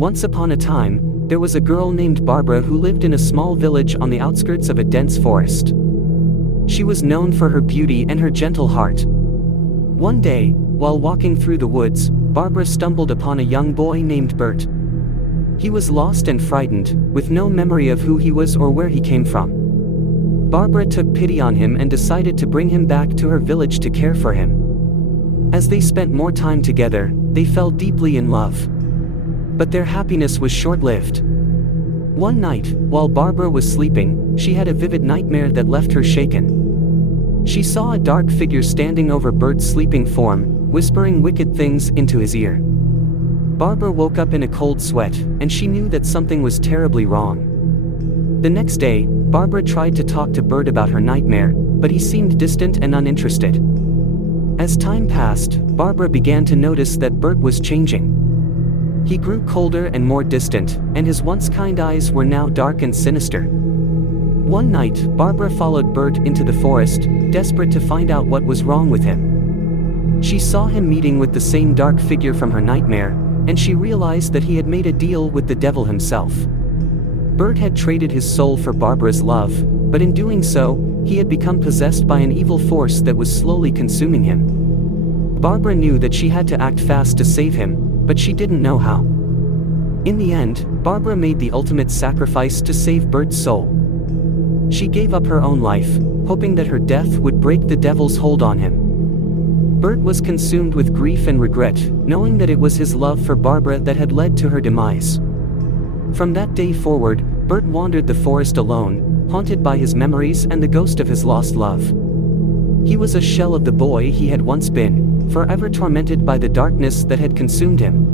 Once upon a time, there was a girl named Barbara who lived in a small village on the outskirts of a dense forest. She was known for her beauty and her gentle heart. One day, while walking through the woods, Barbara stumbled upon a young boy named Bert. He was lost and frightened, with no memory of who he was or where he came from. Barbara took pity on him and decided to bring him back to her village to care for him. As they spent more time together, they fell deeply in love. But their happiness was short-lived. One night, while Barbara was sleeping, she had a vivid nightmare that left her shaken. She saw a dark figure standing over Bert's sleeping form, whispering wicked things into his ear. Barbara woke up in a cold sweat, and she knew that something was terribly wrong. The next day, Barbara tried to talk to Bert about her nightmare, but he seemed distant and uninterested. As time passed, Barbara began to notice that Bert was changing. He grew colder and more distant, and his once kind eyes were now dark and sinister. One night, Barbara followed Bert into the forest, desperate to find out what was wrong with him. She saw him meeting with the same dark figure from her nightmare, and she realized that he had made a deal with the devil himself. Bert had traded his soul for Barbara's love, but in doing so, he had become possessed by an evil force that was slowly consuming him. Barbara knew that she had to act fast to save him, but she didn't know how. In the end, Barbara made the ultimate sacrifice to save Bert's soul. She gave up her own life, hoping that her death would break the devil's hold on him. Bert was consumed with grief and regret, knowing that it was his love for Barbara that had led to her demise. From that day forward, Bert wandered the forest alone, haunted by his memories and the ghost of his lost love. He was a shell of the boy he had once been, forever tormented by the darkness that had consumed him.